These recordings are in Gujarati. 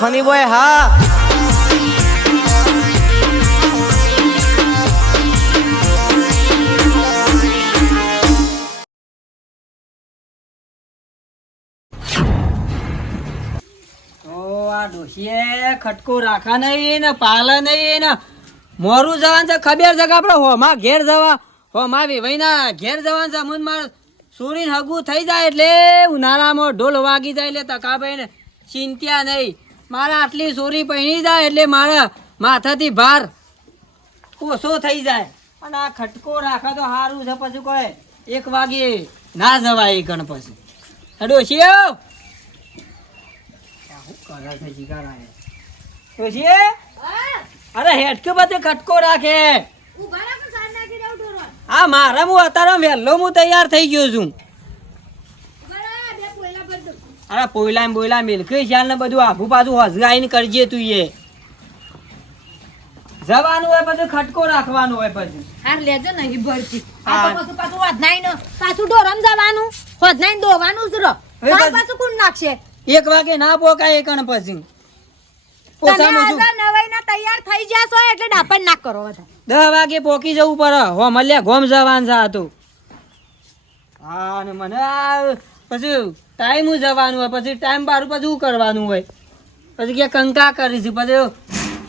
ફની બોય હા ડોશીએ ખટકો રાખા નહીં ને પાલા નહીં ને મોરું જવાનું છે ખબર છે કે આપણે હોમાં ઘેર જવા હોમાં વેવાઈના ઘેર જવાનું છે મુન માર સુરીન હગું થઈ જાય એટલે ઉનાળામાં ઢોલ વાગી જાય એટલે તકાભાઈ ને ચિંત્યા નહીં મારા આટલી સોરી પહેરી જાય એટલે મારા માથાથી ભાર ઓછો થઈ જાય અને આ ખટકો રાખા તો સારું છે પછી કોઈ 1 વાગે ના જવાય એ ગણ પછી ડોશી અરે હેઠકે બધે ખટકો રાખે હા મારા હું અત્યારે વહેલો હું તૈયાર થઈ ગયો છું અરે પોયલા બોયલા મિલકી ચાલ ને બધું આઘું પાછું હસગાઈને કરજે તું એ જવાનું હોય પછી ખટકો રાખવાનું હોય પછી હાર લેજો નહીં ભરતી આ તો પાછું વધનાઈ ન પાછું ઢોરમ જવાનું વધનાઈ દોવાનું જ રો પાછું કોણ નાખશે 1 વાગે ના પોકાય કણ પછી તૈયાર થઈ જાશો એટલે ડાપણ ના કરો 10 વાગે પોકી જવું પડે હો મલ્યા ગોમ જવાન છે આ તો હા ને મને પછી ટાઈમ જવાનું હોય પછી ટાઈમ બારું પછી શું કરવાનું હોય પછી કે કંકા કરીશું પછી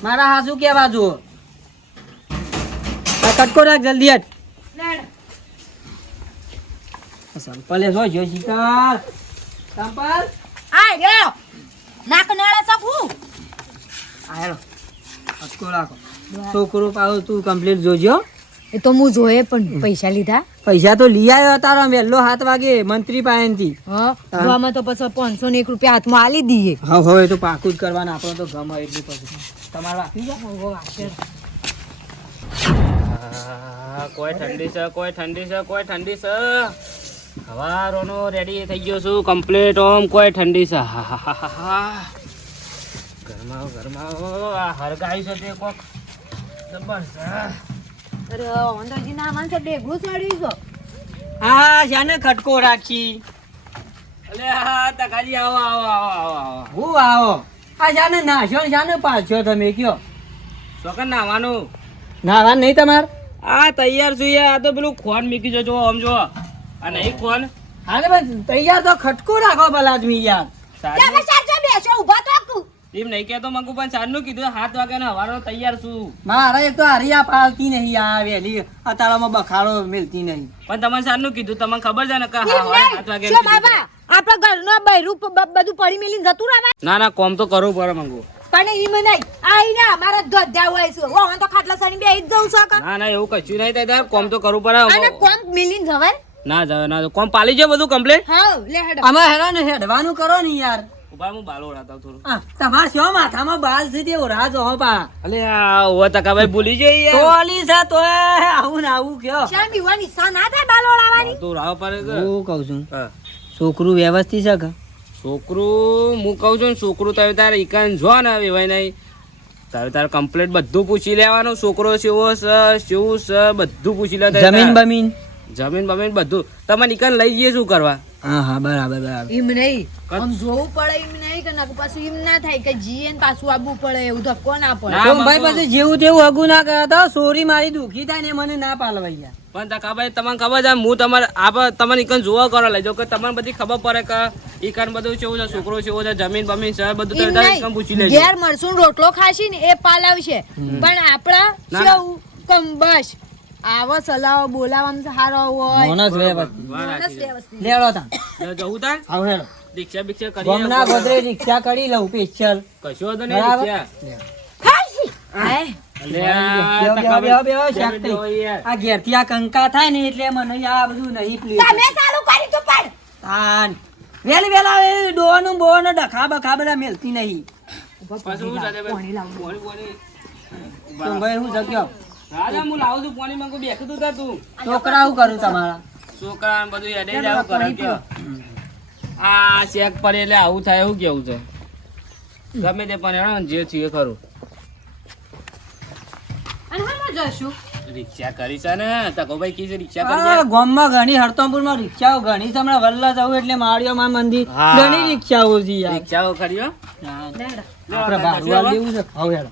મારા હાસુ કેવા જુઓ કટકો રાખ જલ્દી હટ સંપલે જો શિકાર સંપલ આ ગયો નાક નાળા સકું આયો કટકો રાખો છોકરો પાવ તું કમ્પ્લીટ જોજો એ તો હું જોયે પણ પૈસા લીધા પૈસા તો લઈ આવ્યો તારો વહેલો 7 વાગે મંત્રી પાસેથી હા ગોમાં તો પછી 501 રૂપિયા હાથમાં આલી દઈએ હા હવે તો પાકું જ કરવાના આપણો તો ગમ એટલું પછી તમારે આપી જાય કોઈ ઠંડી છે કોઈ ઠંડી છે કોઈ ઠંડી છે હવારોનો રેડી થઈ ગયો છું કમ્પ્લીટ ઓમ કોઈ ઠંડી છે હા હા હા હા ઘરમાં આ હરગાઈ છે તે કોક જબરજસ્ત અરે અંદરજી ના માનસે ડેગું સાડી છો હા જાને ખટકો રાખી અલે હા તકાજી આવો આવો આવો આવો આવો હું આવો આ જાને નાશો જાને પાછો તમે કયો સોકન નાવાનું નાવા નહીં તમાર આ તૈયાર છું યાર આ તો પેલું ખોન મૂકી જજો આમ જો આ નહીં ખોન હાલે બસ તૈયાર તો ખટકો રાખો ભલા આદમી યાર તમે સાચો બેસો ઊભા તો તું એમ નહીં કહેતો મંગુ પણ સારનું કીધું 7 વાગ્યાનો હવારો તૈયાર છું મારે એક તો હરિયા પાલતી નહીં આ વેલી અતાળામાં બખાડો મિલતી નહીં પણ તમને સારનું કીધું તમને ખબર છે ને કે હા 7 વાગે શું બાબા આપણા ઘરનો બૈરું બધું પડી મેલીને જતું રહેવા ના ના કોમ તો કરવું પડે મંગુ પણ ઈ મને આઈને અમારા ગધા હોય છે ઓ તો ખાટલા સાની બેહી જ જઉં છું ના ના એવું કશું નહીં થાય કોમ તો કરવું પડે અને કોમ મિલીને જવાય ના જાવ ના કોમ પાલી જાય બધું કમ્પ્લીટ હા લે હેડ અમે હેરાન હેડવાનું કરો ને યાર ઉભા હું બાલો ઉડાતા થોડું તમાર શું માથામાં બાલ છે તે ઓરા જો પા અલે આ ઓ તકાભાઈ ભૂલી જઈ યાર તોલી છે તો આવું ને આવું કયો શામ બીવાની સા ના થાય બાલોડાવાની તો રાવ પર હું કહું છું છોકરું વ્યવસ્થિત છે કે છોકરું હું કહું છું છોકરું તમે તારે ઈકાન જો ને વેવાય નહીં તારે કમ્પ્લીટ બધું પૂછી લેવાનું છોકરો કેવો છે શું છે બધું પૂછી લે જમીન બમીન બધું તમે ઈકાન લઈ જઈએ શું કરવા હા હા બરાબર એમ નહીં આમ જોવું પડે એમ નહીં કે નાક પાછું એમ ના થાય કે જીએન પાછું આવવું પડે એવું ધક્કો ના પડે ભાઈ પછી જેવું તેવું હગું ના કરતા સોરી મારી દુખી થાય ને મને ના પાલવાઈ યાર પણ તકાભાઈ તમને ખબર છે હું તમારે તમને ઈકન જોવા કરો લઈ જાઉં કે તમને બધી ખબર પડે કે ઈકન બધું કેવું છે છોકરો કેવો છે જમીન બમીન છે બધું તમે ઈકન પૂછી લેજો ઘેર મરસું રોટલો ખાશી ને એ પાલાવશે પણ આપડા કેવું કમ બસ આવો સલાહ બોલાવામાં સારો હોય મોનસ વ્યવસ્થિત લેડો તા જવું તાર આવ હેડો દીક્ષા બિક્ષા કરી ગમના ગોદરે રિક્ષા કરી લઉં સ્પેશિયલ કશો તો નહીં દીક્ષા આ ઘેરથી આ કંકા થાય ને એટલે મને આ બધું નહીં પ્લીઝ તમે ચાલુ કરી તો પણ તાન વેલા ડોવાનું બોવાનું ડખા બખા બધા મેલતી નહીં પાછું હું સાથે પાણી ભાઈ હું જગ્યો રાજા હું લાવું છું પાણી માંગુ બેઠું તું તા તું છોકરા હું કરું તમારા છોકરા બધું હેડે જ આવું કરે કયો આ ચેક પર એટલે આવું થાય એવું કેવું છે ગમે તે પણ હેડો જે છે એ ખરું અને હામાં જશું રિક્ષા કરી છે ને તકોભાઈ કી છે રિક્ષા કરી આ છે ગામમાં ઘણી હરતોમપુરમાં રિક્ષાઓ ઘણી છે હમણાં વલ્લા જવું એટલે માળિયોમાં મંદિર હા. ઘણી રિક્ષાઓ છે યાર રિક્ષાઓ ખરી હો આપણે ભાડું આલી દેવું છે હવે હેડો.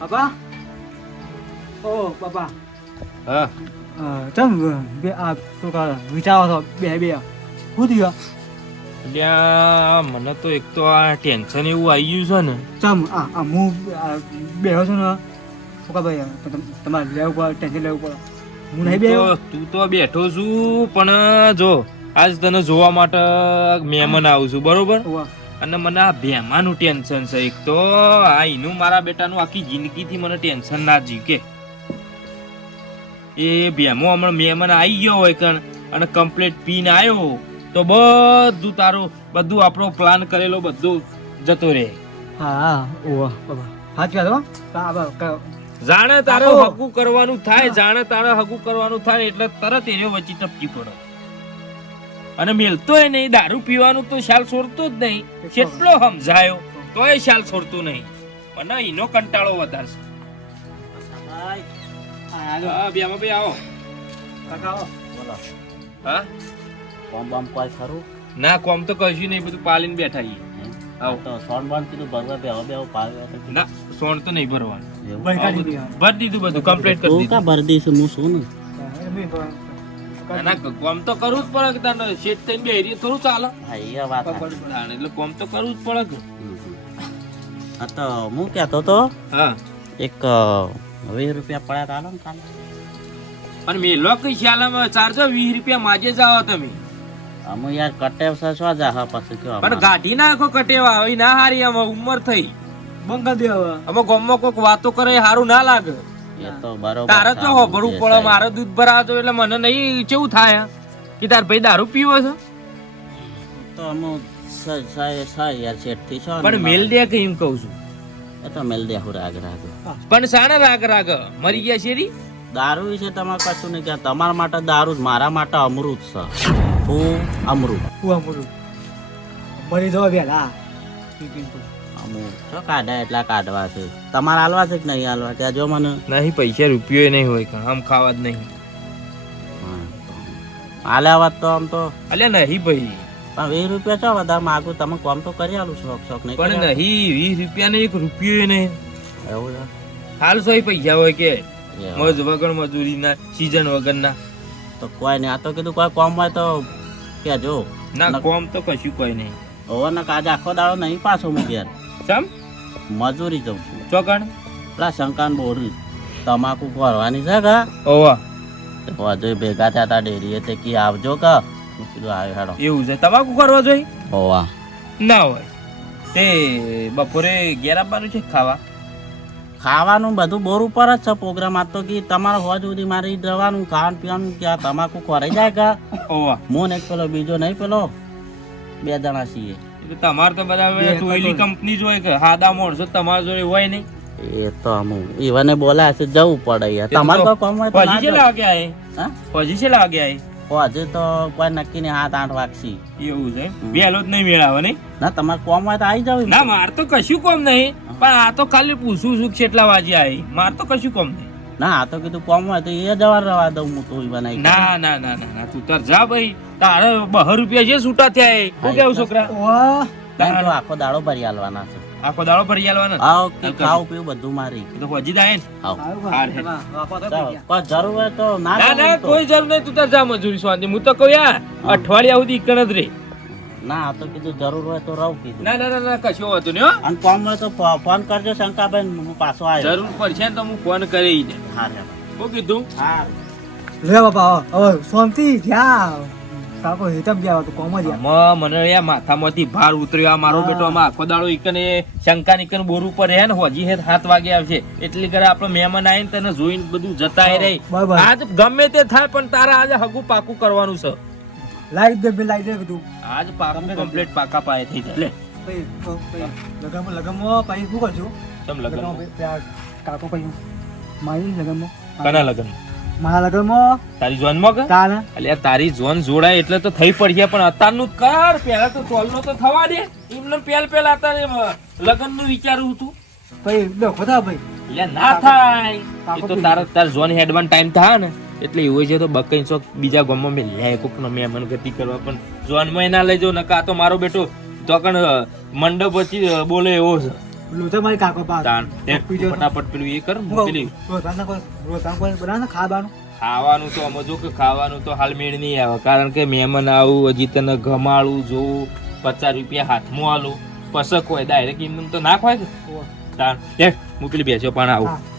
બાપા ઓ બાપા હા ચમ બે આ શું કહે વિચારો છો બે શું થયું અલ્યા મને તો એક તો આ ટેન્શન એવું આવી ગયું છે ને ચમ આ હું બેહો છું ને શું કહે ભાઈ તમારે લેવું પડે ટેન્શન લેવું પડે હું નહીં બેહો તું તો બેઠો છું પણ જો આજ તને જોવા માટે મહેમાન આવું છું બરોબર અને મને આ બેમાનું ટેન્શન છે એક તો આ એનું મારા બેટાનું આખી જિંદગીથી મને ટેન્શન ના જીવ કે એ બેમો હમણાં મહેમાન આવી ગયો હોય કણ અને કમ્પ્લીટ પીને આવ્યો તો બધું તારું બધું આપણો પ્લાન કરેલો બધું જતો રહે હા ઓવા બાબા સાચી વાત જાણે તારે હગું કરવાનું થાય જાણે તારે હગું કરવાનું થાય એટલે તરત એનો વચ્ચે ટપકી પડો અને મેલતોય નહીં દારૂ પીવાનું તો શાલ છોડતો જ નહીં કેટલો સમજાયો તોય શાલ છોડતું નહીં પણ એનો કંટાળો વધારે છે હા બેમાં ભાઈ આવો હા કોમ બોમ કોઈ ખરું ના કોમ તો કશું નહીં બધું પાલીને બેઠા છીએ આવો તો સોન બોન કીધું ભરવા બેહો પાલ ના સોણ તો નહીં ભરવાનું ભરી ભરી દીધું બધું કમ્પ્લીટ કરી તું કા દીધું ભરી દઈશ હું શું ને ના કોમ તો કરવું જ પડે કે તને શેઠ થઈને બેહરી થોડું ચાલે હા એ વાત સાચી. તાણે એટલે કોમ તો કરવું જ પડે કે હા તો હું કહેતો તો હા એક 20 રૂપિયા પડ્યા તા ને કાલે પણ મેલો કઈ શાલામાં ચારજો 20 રૂપિયા માજે જાઓ તમે અમે યાર કટેવ છે શું જા હા પછી કયો પણ ગાઢી નાખો કટેવા હવે ના હારી આમાં ઉંમર થઈ બંગા દે હવે અમે ગામમાં કોઈક વાતો કરે એ હારું ના લાગે એ તો બરોબર તારે તો છે. હોભરવું પડે મારે દૂધ ભરાવતો એટલે મને નહીં કેવું થાય કે તાર ભાઈ દારૂ પીવો છે તો અમે યાર શેઠ થી છો પણ મેલ દે કે એમ કહું છું એ તો મેલ દે હું રાગ પણ સાને રાગ રાગ મરી ગયા શેરી દારૂ વિશે તમારે કશું નહીં કે તમારા માટે દારૂ જ મારા માટે અમૃત છે હું અમૃત હું બોલું મરી જવા બેલા અમુક શું કાઢ્યા એટલા કાઢવા છે તમારે હાલવા છે કે નહીં હાલવા ત્યાં જો મને નહીં પૈસા રૂપિયો નહીં હોય કે આમ ખાવા જ નહીં હાલ્યા વાત તો આમ તો અલ્યા નહીં ભાઈ પણ 20 રૂપિયા ચો વધારે માગું તમે કોમ તો કરી આલું શોખ નહીં પણ કરી નહીં 20 રૂપિયા ને એક રૂપિયો નહીં આલું? એવું છે હાલ સોય પૈસા હોય કે એવું. મજ વગર મજૂરીના સીઝન વગરના તો કોઈ નહીં આ તો કીધું કોઈ કોમ હોય તો કેજો ના કોમ તો કશું કોઈ નહીં ઓવર ને કાજે આખો દાડો નહીં પાછો હું ઘેર સમ મજૂરી જઉં છું ચોકણ પેલા શંકાન બોરી તમાકુ ભરવાની છે કા ઓવા હજુ ભેગા થયા તા ડેરીએ તે કી આવજો કા હું કીધું આવ્યો હેડો એવું છે તમાકુ કરવા જોઈએ હોવા ના હોય તે બપોરે ઘેર આવવાનું છે ખાવા ખાવાનું બધું બોર ઉપર જ છે પ્રોગ્રામ આ તો કે તમારે હોજ સુધી મારે જવાનું ખાવાનું પીવાનું કે આ તમાકુ ખોરાઈ જાય કા ઓવા હું ને એક પેલો બીજો નહીં પેલો 2 જણા છીએ એટલે તમારે તો બધા ટોયલી કંપની જ હોય કે હાદા માણસો તમારા જોડે હોય નહીં એ તો અમુક ઈવને બોલાય છે જવું પડે યાર તમારે તો કોમ હોય તો ના પછી છે લાગે આય હા પછી છે લાગે આય હજુ તો કોઈ નક્કી નહીં 7-8 વાગશી એવું છે વહેલો જ નહીં મેળાવે નહીં ના તમારે કોમ હોય તો આવી જાવ ના માર તો કશું કોમ નહીં પણ આ તો ખાલી પૂછું છું કે કેટલા વાગે આવી માર તો કશું કોમ નહીં ના આ તો કીધું કોમ હોય તો એ જવા રવા દઉં હું તો બનાવી ના ના ના ના ના તું તાર જા ભાઈ તારે 200 રૂપિયા જે છૂટા થયા એ શું કેવું છોકરા આખો દાડો ભરી આલવાના છે આખો દાડો ભરી આલવાના આવ કે ખાવું પીવું બધું મારી તો હજી દાય ને આવ હાર હે. કોઈ જરૂર હોય તો ના ના જાઉં ના તો. કોઈ જરૂર નહીં તું તાર જા મજૂરી સ્વાંતિ હું તો કહું યાર અઠવાડિયા સુધી ઈકણ જ રે ના આ તો કીધું જરૂર હોય તો રહું કીધું ના ના ના ના કશું હોતું નહીં હો અને કોમ હોય તો ફોન કરજો શંકાબેન હું પાછો આવ્યો જરૂર પડશે ને તો હું ફોન કરી દે હા રે શું કીધું હા લે બાપા હવે શાંતિ ગયા કાકો હેતમ ગયા તો કોમ જ આમાં મને યાર માથામાંથી ભાર ઉતર્યો આ મારો બેટો આમાં આખો દાડો ઈકન એ શંકા નીકન બોર ઉપર રહે ને હોજી 7 વાગે આવશે એટલી કરે આપણો મહેમાન આવીને તને જોઈને બધું જતાય રહી બરાબર. આજ ગમે તે થાય પણ તારે આજે હગું પાકું કરવાનું છે લાઈટ દે બે લાઈટ દે કીધું આજ પાકું કમ્પ્લીટ પાકા પાયે થઈ જાય લે લગનમાં લગનમાં પછી શું કરજો તમ લગન કાકો પછી મારી લગનમાં કના લગન મારા લગ્નમાં તારી જોનમાં કે તાને અલ્યા તારી જોન જોડાય એટલે તો થઈ પડશે પણ અત્યારનું જ કર પહેલા તો સોલનો તો થવા દે એમને પહેલા અત્યારે લગ્નનું વિચારું તું ભાઈ ડખો થા ભાઈ એટલે ના થાય એ તો તાર જોન હેડવાન ટાઈમ થાય ને એટલે એવું છે તો બકઈ શોખ બીજા ગામમાં મેં લે કોકનો મહેમાન ગતિ કરવા પણ જોનમાં ના લઈ જાઉં નકા તો મારો બેટો તો કણ મંડપ વચ્ચે બોલે એવો છે લોચા મારી કાકો પાસ તાન ફટાફટ પેલું એ કર પેલી ખાવાનું તો અમે જો કે ખાવાનું તો હાલ મેળ નહીં આવે કારણ કે મહેમાન આવું હજી તને ઘમાડું જોવું 50 રૂપિયા હાથમાં આલું પસક હોય ડાયરેક્ટ એમ તો ના ખવાય કે તાન હું પેલી બેસ્યો પણ આવું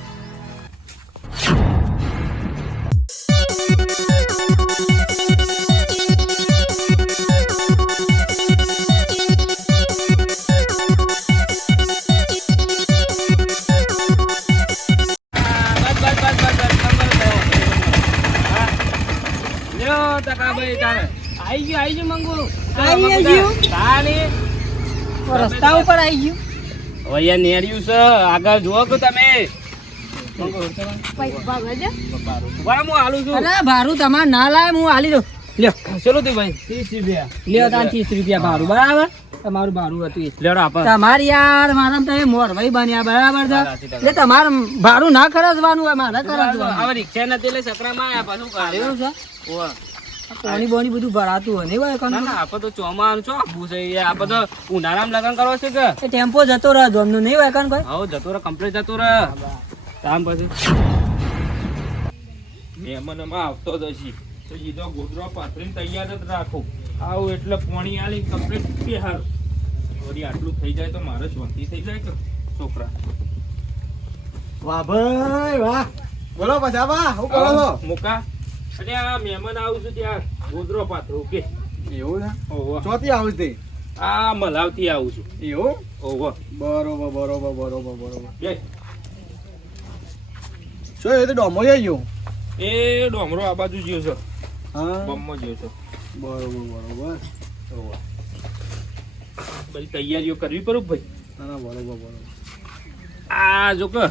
આઈ ગયું મંગુ આઈ ગયું રસ્તા ઉપર આઈ ગયું હવે નેર્યું છે આગળ જુઓ કે તમે હું આલું છું અરે ભારું તમારે ના લાય હું આલી દઉં લ્યો ચલો તું ભાઈ 30 રૂપિયા લ્યો તાન 30 રૂપિયા ભારું બરાબર તમારું ભારું હતું લેડો આપો તમારે યાર મારા તમે મોરભાઈ બન્યા બરાબર છે એટલે તમારે ભાડું ના ખર્ચવાનું હોય મારે ખર્ચવાનું હવે રિક્ષા નથી એટલે સકરામાં આયા પાછું કાઢ્યું એવું છે ઓવા પાણી બોણી બધું ભરાતું હોય નહીં હોય ના ના આપો તો ચોમાનું છો આપવું છે એ આપો તો ઉનાળામાં લગન કરવો છે કે એ ટેમ્પો જતો રહે ધોમનો નહીં હોય કાન કોઈ હવે જતો રહે કમ્પ્લીટ જતો રહે કામ પછી મહેમાનમાં આવતો જ હશે તો સીધો ગોદરો પાથરીને તૈયાર જ રાખો આવું એટલે પાણી આલી કમ્પ્લીટ બિહાર વળી આટલું થઈ જાય તો મારે શાંતિ થઈ જાય કે છોકરા વાહ ભાઈ વાહ બોલો પછી વાહ હું કરો છો મુકા અને આ મહેમાન આવું છું ત્યાં ગોદરો પાથરો કે એવું છે ઓહો ચોથી આવું છે આ મલાવથી આવું છું એવું ઓહો બરોબર લે શું એ તો ડોમો જઈ ગયો એ ડોમરો આ બાજુ જ્યો છે હા બમમાં જ્યો છે બરોબર ઓહો બધી તૈયારીઓ કરવી પડે ભાઈ ના બરોબર આ જો કે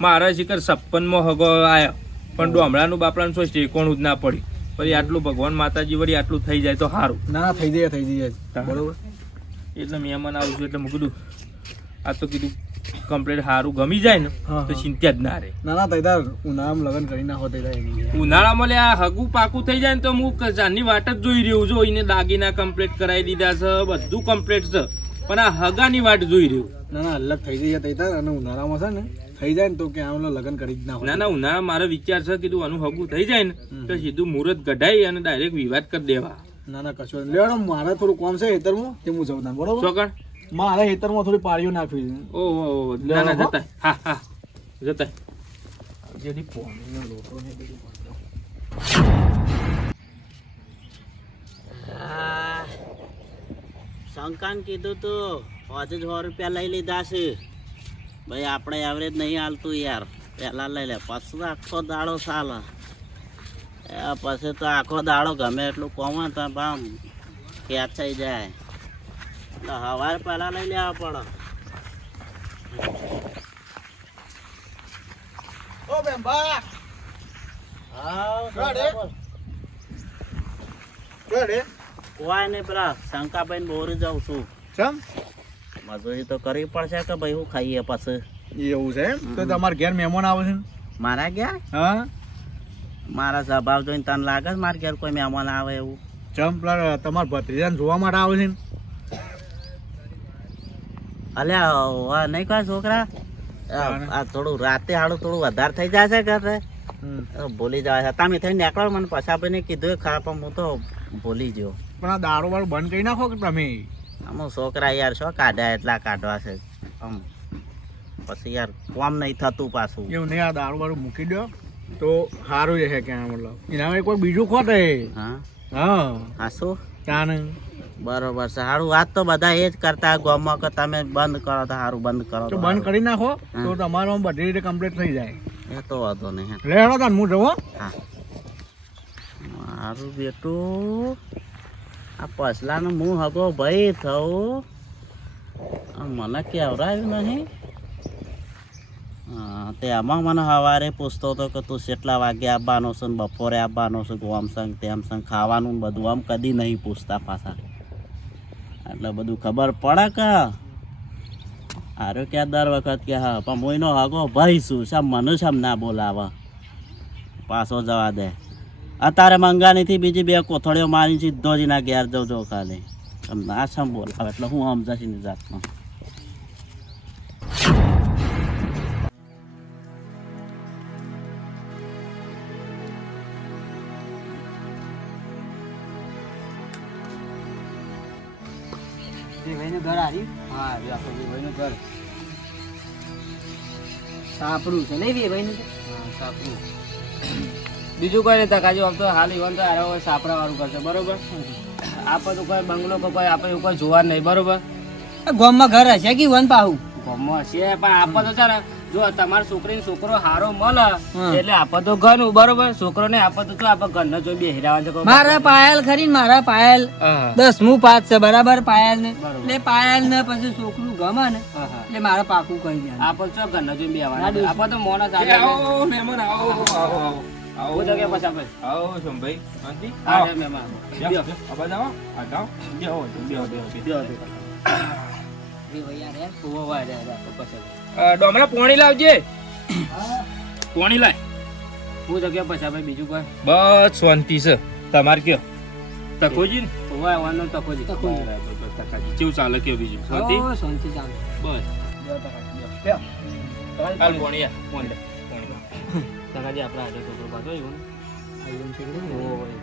મારા શિખર 56 માં હગો આયો પણ ડોમડાનું બાપડાનું શું ટેકોણું જ ના પડ્યું પછી આટલું ભગવાન માતાજી વળી આટલું થઈ જાય તો સારું ના થઈ જાય બરોબર એટલે મહેમાન આવું છું એટલે મેં કીધું આ તો કીધું કમ્પ્લીટ સારું ગમી જાય ને હા, તો હા. ચિંતા જ ના રહે ના તૈદાર ઉનાળામાં લગન કરી નાખો તૈદાર ઉનાળામાં લે આ હગું પાકું થઈ જાય ને તો હું જાનની વાટ જ જોઈ રહ્યો છું એને દાગીના કમ્પ્લીટ કરાવી દીધા છે બધું કમ્પ્લીટ છે પણ આ હગાની વાટ જોઈ રહ્યું ના અલગ થઈ જાય તૈદાર અને ઉનાળામાં છે ને થઈ જાય ને તો કે આમ લગન કરી જ નાખો ના ઉનાળા મારો વિચાર છે કીધું આનું હગું થઈ જાય ને તો સીધું મુહૂર્ત કઢાઈ અને ડાયરેક્ટ વિવાદ કરી દેવા ના કશું લેવાનો મારે થોડું કોમ છે હેતરમાં તે હું જઉં બરોબર ચોકણ મારે હેતરમાં થોડી પાળીઓ નાખવી છે ઓહો ના જતા હા જતા જેથી શંકાન કીધું તું 500 રૂપિયા લઈ લીધા છે ભાઈ આપણે એવરેજ નહીં હાલતું યાર પહેલા લઈ લે પછી આખો દાડો ચાલે પછી તો આખો દાડો ગમે એટલું કોમન તો આમ ખેંચાઈ જાય એટલે સવારે પહેલા લઈ લેવા પડે ઓ બેન બા કોઈ નહીં પેલા શંકાભાઈ બોરી જાઉં છું ચમ મજૂરી તો કરવી પડશે કે ભાઈ હું ખાઈએ પછી એવું છે તો તમારે ઘેર મહેમાન આવે છે મારા ગયા હા મારા સ્વભાવ જોઈને તને લાગે છે મારા ઘેર કોઈ મહેમાન આવે એવું ચમ પેલા તમારા ભત્રીજાને જોવા માટે આવે છે અલ્યા નહીં કોઈ છોકરા આ થોડું રાતે હાડું થોડું વધારે થઈ જશે કે ભૂલી જવાય છે તમે થઈને નીકળો મને પછાભાઈને કીધું ખરા પણ હું તો ભૂલી ગયો પણ આ દારૂ વાળું બંધ કરી નાખો કે તમે અમુક છોકરા યાર શું કાઢ્યા એટલા કાઢવા છે આમ પછી યાર કોમ નહીં થતું પાછું એવું નહીં આ દારૂ વાળું મૂકી દો તો સારું રહે ક્યાં મતલબ એના કોઈ બીજું ખોટે હા હા હા શું ત્યાં બરોબર છે સારું વાત તો બધા એ જ કરતા ગામમાં કે તમે બંધ કરો તો સારું બંધ કરો તો તો બંધ સારું. કરી નાખો તો તમારો બધી રીતે કમ્પ્લીટ થઈ જાય એ તો વાંધો નહીં લે હેડો તાન હું જવો હા મારું બેટું આ પછલાનું હું હગો ભાઈ થવું આ મને કેવરાયું નહીં હા તેમાં મને સવારે પૂછતો હતો કે તું કેટલા વાગે આવવાનો છે ને બપોરે આવવાનો છે આમ સંગ તેમ સંગ ખાવાનું ને બધું આમ કદી નહીં પૂછતા પાછા એટલે બધું ખબર પડે કે આરો કે દર વખત કે હા પણ મોઈનો હગો ભાઈ શું શા મને શમ ના બોલાવે પાછો જવા દે અત્યારે મંગાનીથી બીજી 2 કોથળીઓ મારી સીધો જ ના ઘેર જજો ખાલી ના શમ બોલાવે એટલે હું સમજાશી ની જાતમાં વેવાઈનું ઘર આવ્યું હા આખું વેવાઈનું ઘર સાપડું છે નહીં વેવાઈનું તો? હા સાપરું બીજું કોઈ નહીં તકાજી આમ તો હાલ ઈવન તો આરો સાપડા વાળું કરશે બરોબર આપણે તો કોઈ બંગલો કે કોઈ આપણે એવું કોઈ જોવા નહીં બરોબર આ ગામમાં ઘર હશે કે વન પાહું ગામમાં છે પણ આપણે તો છે ને જો તમારા છોકરી છોકરો હારો મળે હા. એટલે આપણે તો ઘરનું બરોબર છોકરો ને આપણે તો આપણે ઘરને જોઈ બેહરાવા છે કોઈ મારા પાયલ ખરી ને મારા પાયલ હા 10મું પાસ છે બરાબર પાયલ ને બરોબર. એટલે પાયલ ને પછી છોકરું ગમે ને હા હા એટલે મારે પાકું કહી દે આપણે તો ઘરને જોઈ ના, બેહવાના દોસ્ત. આપણે તો મોના એ ચાલે આવો મહેમાન આવો આવો આવો આવો હું તો કે પછી આપણે આવો શંભાઈ શાંતિ હા આવો રે મહેમાન બેહો, બેહો. આ બાજુ આવો આ જાઓ બેહો બેહો બેહો બેહો વેવાઈ યાર ઉભો વાય રે રે પછી ડોમરા પોણી લાવજે પોણી લાય હું તો કે પછી આપણે બીજું કોઈ બસ શાંતિ છે તમાર કયો તકોજી ને ઉભા વાનો તકોજી તકોજી. બરાબર, તકાજી કેવું ચાલે કયો બીજું શાંતિ ઓ શાંતિ ચાલે બસ હાલ પોણી આ, પોણી લે, પોણી લે. તકાજી આપણે આજે છોકરો પાછો આવ્યો ને આઈએમ છોકરું ને. ઓય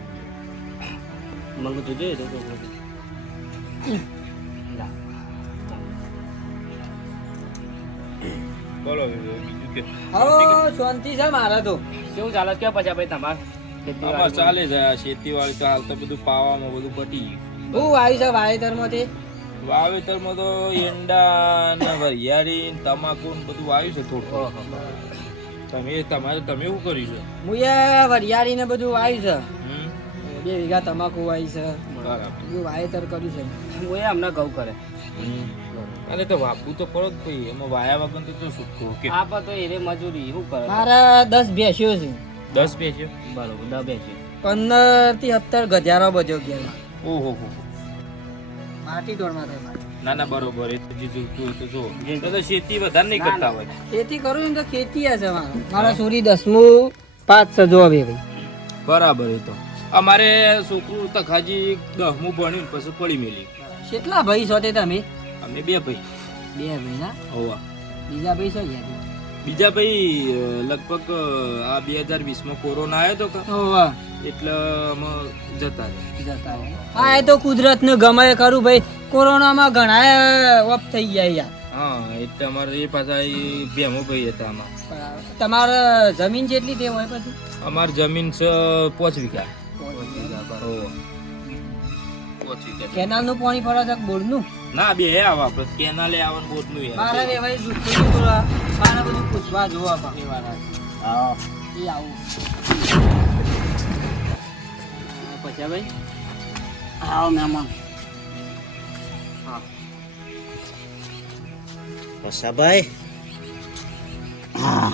મંગુ તું જોઈ તો છોકરો લા બોલો બીજું કે હો શાંતિ છે મારે તો કેવું ચાલે કે પછી ભાઈ તમાર અમાર ચાલે છે આ ખેતીવાડી તો હાલ તો બધું પાવામાં બધું પટી ગયું હું આવ્યું છે વાવેતર માંથી વાવેતરમાં તો એંડા ને વરિયાળી ને તમાકુ ને બધું આવ્યું છે થોડું તમે શું કર્યું છે હું એ વરિયાળી ને બધું વાવ્યું છે હમ? 2 વીઘા તમાકુ વાવી છે બરાબર બધું વાવેતર કર્યું છે હું એ અમને ઘઉં કરે અને તો વાપવું તો પડો જ ભાઈ એમાં વાયા વગર તો શું કે આપા તો એરે મજૂરી શું કરે મારે 10 ભેંસ્યો છે 10 પેશે બરોબર દબે છે 15 થી 17 ગધેડો બધો ઘેરમાં ઓહો હો માટી ઢોરમાં થાય મારે. ના ના બરોબર એ તો જે જોતું હોય તો જો તો તો ખેતી વધારે નહીં કરતા હોય ખેતી કરું ને તો ખેતી હશે મારે મારા સોરી 10મું પાસ છે જો હવે ભાઈ બરાબર એ તો અમારે છોકરું તખાજી 10મું ભણ્યું ને પછી પડી મેલી કેટલા ભાઈ છો તે તમે અમે 2 ભાઈ 2 ભાઈ ના હોવા બીજા ભાઈ છો યાર બીજા ભાઈ લગભગ આ 2020 માં કોરોના આવ્યો તો કે ઓવા એટલે અમે જતા રહ્યા જતા રહ્યા. હા એ તો કુદરત ને ગમે એ ખરું ભાઈ કોરોનામાં ઘણા ઓફ થઈ ગયા યાર હા એટલે અમારે એ પાછા એ ભેમો ભાઈ હતા આમાં બરાબર. તમારે જમીન જેટલી તે હોય પછી અમારી જમીન છે 5 વીઘા હોવા. 5 વીઘા કેનાલ નું પાણી ફરે છે બોર નું ના બે આવા આપણે કેનાલે આવવાનું બોટનું મારે યાર વેવાઈ જૂઠું મારે બધું પૂછવા જોવા પણ હા એ આવું પછી ભાઈ આવો મહેમાન કશાભાઈ હા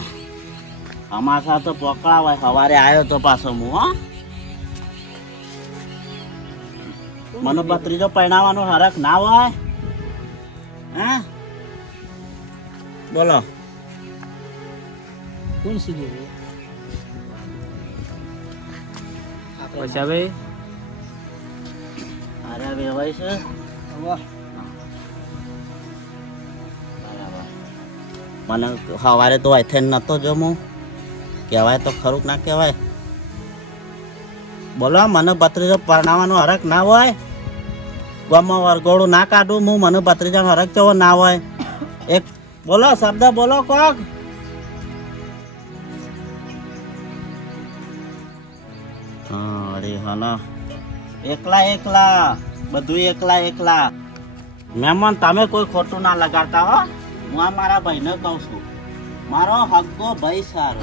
અમાસા તો પકડાવાય સવારે આવ્યો તો પાછો હું હો મને ભત્રીજો પહેણાવાનો હરખ ના હોય હે બોલો કોણ સીધું પછી ભાઈ અરે વેવાય છે વાહ બરાબર મને સવારે તો આઈ નતો જો હું કહેવાય તો ખરું ના કહેવાય બોલો મને ભત્રીજો પરણાવવાનો હરખ ના હોય ગામમાં વરઘોડું ના કાઢું હું મને ભત્રીજાનો હરખ કેવો ના હોય એક બોલો શબ્દ બોલો કોક હા અરે હા એકલા એકલા બધું એકલા એકલા મહેમાન તમે કોઈ ખોટું ના લગાડતા હો હું આ મારા ભાઈને કહું છું મારો હક્કો ભાઈ સારો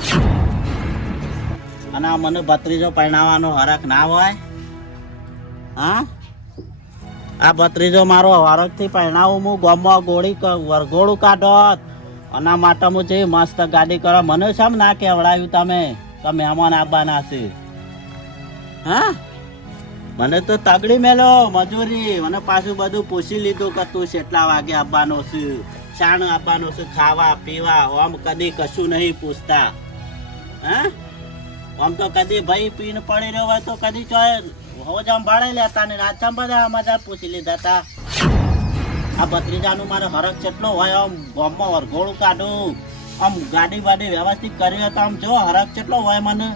અને આ મને ભત્રીજો પહેણાવવાનો હરખ ના હોય હા આ ભત્રીજો મારો હરખથી પહેણાવું હું ગામમાં ગોળી વરઘોડું કાઢોત આના માટે હું જે મસ્ત ગાડી કરો મને શેમ ના કેવડાવ્યું તમે કે મહેમાન આવવાના છે? હા, મને તો તગડી મેલો મજૂરી, મને પાછું બધું પૂછી લીધું કે તું કેટલા વાગે આવવાનો છે, શાણ આવવાનો છે, ખાવા પીવા આમ કદી કશું નહીં પૂછતા. હા, આમ તો કદી ભાઈ પીને પડી રહ્યો હોય તો કદી ચોય હોજ આમ ભાડે લેતા ને નાચમ બધા મજા પૂછી લીધા તા. આ ભત્રીજાનું મારે હરક કેટલો હોય, આમ ગામમાં વરઘોડું કાઢું, આમ ગાડી બાડી વ્યવસ્થિત કરી હોય તો આમ જો હરક કેટલો હોય મને.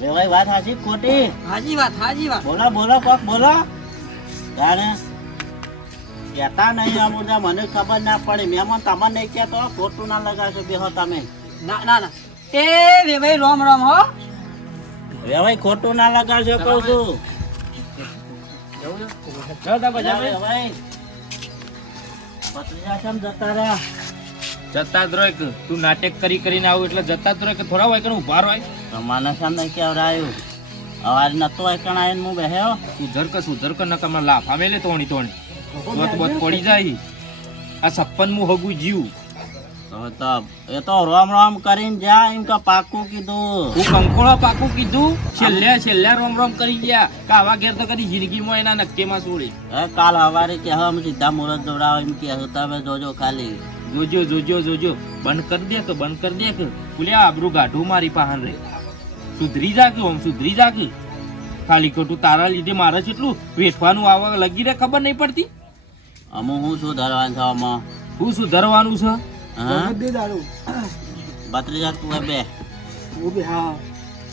વેવાઈ વાત હાચી ખોટી? હાજી વાત. બોલો બોલો કોક બોલો. જાણે કહેતા નહીં અમુક મને ખબર ના પડી. મહેમાન તમને નહીં કહેતો ખોટું ના લગાડશો બેહો તમે. ના એ વેવાઈ રોમ રોમ હો. વેવાઈ ખોટું ના લગાડશો કહું છું. વેવાઈ ભત્રીજા કેમ જતા રહ્યા? જતા જ રહે કે તું નાટક કરીને આવું એટલે જતા જ રહે કે થોડા હોય કે ઉભા હોય. મને સામે નહીં કેવડાયું, અવાજ નતો હોય કણ આવીને હું બેહ્યો. સુધર કે નકર લાફા મેલે તોણી બત પડી જાય. આ 56 મુ હગું જીવ. તો એ તો રોમ રોમ કરીને જા એમ કે પાકું કીધું. હું કંકોળો પાકું કીધું, છેલ્લે રોમ કરી ગયા કે આવા ઘેર તો કદી જિંદગીમાં એના નક્કીમાં છોડી. કાલ સવારે કે હવે સીધા મુહૂર્ત દોડાવો એમ કે તમે જોજો ખાલી. જોજો બંધ કરી દે કે પુલ્યા આબરૂ ગાઢું મારી પાહન રે. સુધરી જા કે ખાલી ખોટું તારા લીધે મારે કેટલું વેઠવાનું આવવા લગી રે ખબર નહીં પડતી. અમુ હું શું ધરવાનું છે આમાં? હું સુધારવાનું છે? હા, ભત્રીજા તું બે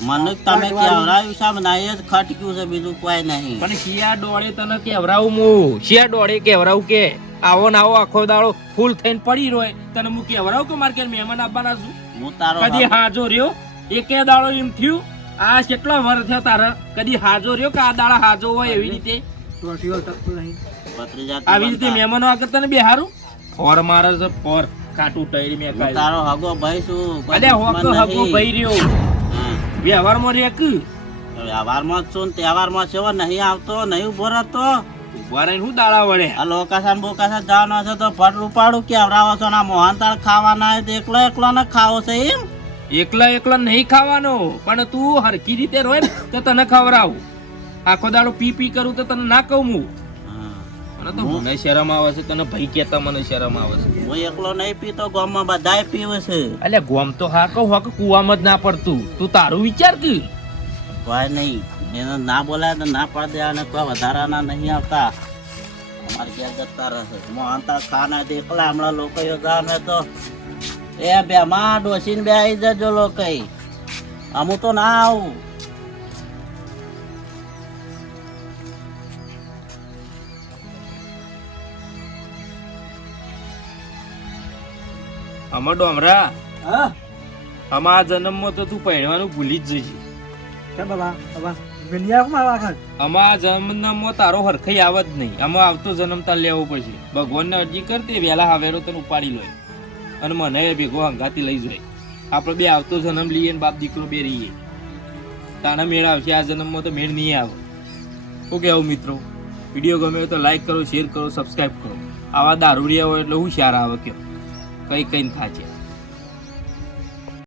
મને તમે કેવડાવ્યું સામે ના એ જ ખટક્યું છે, બીજું કોઈ નહીં. પણ શિયા ડોળે તને કેવરાવું હું, શિયા ડોળે કેવરાવું કે આવો ને આવો આખો દાડો ફૂલ થઈને પડી રહ્યો તને હું કેવરાવું કે મારે ઘેર મહેમાન આવવાના છું? હું તારો કદી હાજો રહ્યો એકે દાડો એમ થયું? આ કેટલો વર થયો તારે કદી હાજો રહ્યો કે આ દાડા હાજો હોય એવી રીતે? ભત્રીજા આવી રીતે મહેમાનો આગળ તને બેહારું? ફોર મારે છે ફોર કાટું ટળી મેં હું તારો હગો ભાઈ છું. અલે હોકો હગો ભઈ રહ્યો વ્યવહારમાં રે કે વ્યવહારમાં જ છું, તહેવારમાં છે નહીં આવતો, નહીં ઉભો રહેતો. ઉભા રહીને હું દાડા વળે? આ લોકાસાન બોકાસાન જવાનો છે તો ફટ રૂપાડું કેવડાવો છો ને મોહનતાળ ખાવાના હોય તો એકલો ને ખાવો છે એમ? એકલા નહીં ખાવાનો, પણ તું હરખી રીતે રોય ને તો તને ખવડાવું. આખો દાડો પી કરું તો તને ના કહું હું. મને તો મને શરમ આવે છે, તને ભાઈ કેતા મને શરમ આવે છે. હું એકલો નહીં પીતો, ગામમાં બધાય પીવે છે. અલે ગોમ તો હા કહું હક કુવામાં જ ના પડતું. તું તારું વિચાર કે કોઈ નહીં એને ના બોલાય તો ના પાડી દે, અને કોઈ વધારાના નહીં આવતા. અમારે ઘેર જતા રહેશે મોહનતાળ ખાના એકલા. હમણાં લોકો જામે તો એ બે માં ડોસીને બે આવી જજો લોકો. અમુક તો ના આવું. અમાર ડોમરા હા અમારા જન્મમાં તો તું પહેરવાનું ભૂલી જ જઈશ. અમારા જન્મમાં તારો હરખાઈ આવે જ નહીં. આમાં આવતો જન્મ તાર લેવો પડશે. ભગવાનને અરજી કરતી વહેલા હાવેરો તને ઉપાડી લો અને મને ભેગો હંગાતી લઈ જાય. આપણે બે આવતો જન્મ લઈએ ને બાપ દીકરો બે રહીએ. તાના મેળ આવશે, આ જન્મમાં તો મેળ નહીં આવે. શું કહેવું મિત્રો? વિડીયો ગમે તો લાઈક કરો, શેર કરો, સબસ્ક્રાઈબ કરો. આવા દારૂડિયા હોય એટલે હું શાર આવે કે કઈ થાય છે.